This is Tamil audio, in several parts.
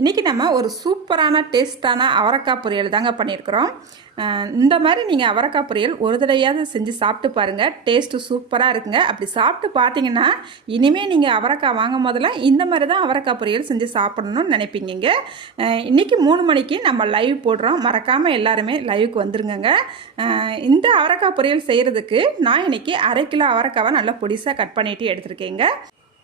இன்றைக்கி நம்ம ஒரு சூப்பரான டேஸ்ட்டான அவரைக்காய் பொரியல் தாங்க பண்ணியிருக்கிறோம். இந்த மாதிரி நீங்கள் அவரைக்காய் பொரியல் ஒரு தடவையாவது செஞ்சு சாப்பிட்டு பாருங்கள். டேஸ்ட்டு சூப்பராக இருக்குங்க. அப்படி சாப்பிட்டு பார்த்தீங்கன்னா இனிமேல் நீங்கள் அவரைக்காய் வாங்கும் போதெல்லாம் இந்த மாதிரி தான் அவரைக்காய் பொரியல் செஞ்சு சாப்பிடணும்னு நினைப்பீங்க. இன்றைக்கி 3 மணிக்கு நம்ம லைவ் போடுறோம். மறக்காமல் எல்லாருமே லைவுக்கு வந்துருங்க. இந்த அவரைக்காய் பொரியல் செய்கிறதுக்கு நான் இன்றைக்கி 1/2 கிலோ அவரைக்காவை நல்லா பொடிசாக கட் பண்ணிவிட்டு எடுத்துருக்கேங்க.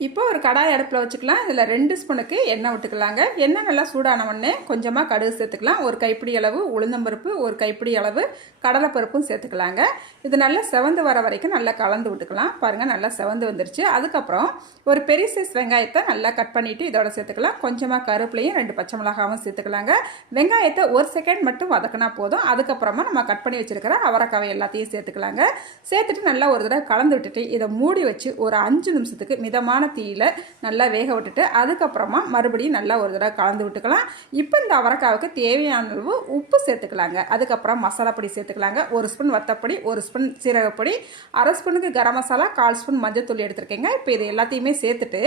இப்போ ஒரு கடாய் அடுப்பில் வச்சுக்கலாம். இதில் 2 ஸ்பூனுக்கு எண்ணெய் விட்டுக்கலாங்க. எண்ணெய் நல்லா சூடான உடனே கொஞ்சமாக கடுகு சேர்த்துக்கலாம். ஒரு கைப்பிடி அளவு உளுந்தம்பருப்பு, ஒரு கைப்பிடி அளவு கடலைப்பருப்பும் சேர்த்துக்கலாங்க. இது நல்லா செவந்து வர வரைக்கும் நல்லா கலந்து விட்டுக்கலாம். பாருங்கள், நல்லா செவந்து வந்துருச்சு. அதுக்கப்புறம் ஒரு பெரிய சைஸ் வெங்காயத்தை நல்லா கட் பண்ணிவிட்டு இதோட சேர்த்துக்கலாம். கொஞ்சமாக கருவேப்பிலையும் 2 பச்சை மிளகாவும் சேர்த்துக்கலாங்க. வெங்காயத்தை 1 செகண்ட் மட்டும் வதக்கினா போதும். அதுக்கப்புறமா நம்ம கட் பண்ணி வச்சுருக்கிற அவரைக்காவை எல்லாத்தையும் சேர்த்துக்கலாங்க. சேர்த்துட்டு நல்லா ஒரு தடவை கலந்து விட்டுட்டு இதை மூடி வச்சு ஒரு 5 நிமிஷத்துக்கு மிதமான தீயில நல்லா வேக விட்டுட்டு அதுக்கப்புறமா மறுபடியும் நல்லா ஒரு தடவை கலந்து விட்டுக்கலாம். இப்போ இந்த அவரைக்காவுக்கு தேவையான அளவு உப்பு சேர்த்துக்கலாங்க. அதுக்கப்புறம் மசாலா பொடி சேர்த்துக்கலாங்க. 1 ஸ்பூன் வத்தப்பொடி, 1 ஸ்பூன் சீரகப்பொடி, 1/2 ஸ்பூனுக்கு கரம் மசாலா, 1/4 ஸ்பூன் மஞ்சத்தூள் எடுத்துருக்கேங்க. இப்போ இது எல்லாத்தையுமே சேர்த்துட்டு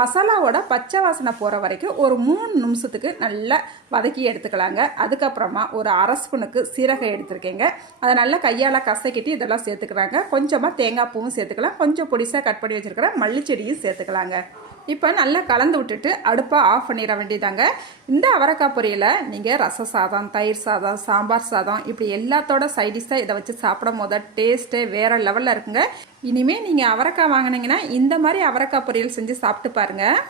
மசாலாவோட பச்சை வாசனை போகிற வரைக்கும் ஒரு 3 நிமிஷத்துக்கு நல்லா வதக்கி எடுத்துக்கலாங்க. அதுக்கப்புறமா ஒரு 1/2 ஸ்பூனுக்கு சீரகம் எடுத்துருக்கேங்க. அதை நல்லா கையால் கசக்கிட்டு இதெல்லாம் சேர்த்துக்கிறாங்க. கொஞ்சமாக தேங்காய் பூவும் சேர்த்துக்கலாம். கொஞ்சம் பொடிசாக கட் பண்ணி வச்சுருக்கிற மல்லிச்செடியும் சேர்த்துக்கலாங்க. இப்போ நல்லா கலந்து விட்டுட்டு அடுப்பை ஆஃப் பண்ணிட வேண்டியதாங்க. இந்த அவரைக்காய் பொரியலை நீங்கள் ரச சாதம், தயிர் சாதம், சாம்பார் சாதம் இப்படி எல்லாத்தோட சைடிஷாக இதை வச்சு சாப்பிடும் போது டேஸ்ட்டே வேறு லெவலில் இருக்குங்க. இனிமேல் நீங்கள் அவரைக்காய் வாங்கினீங்கன்னா இந்த மாதிரி அவரைக்காய் பொரியல் செஞ்சு சாப்பிட்டு பாருங்கள்.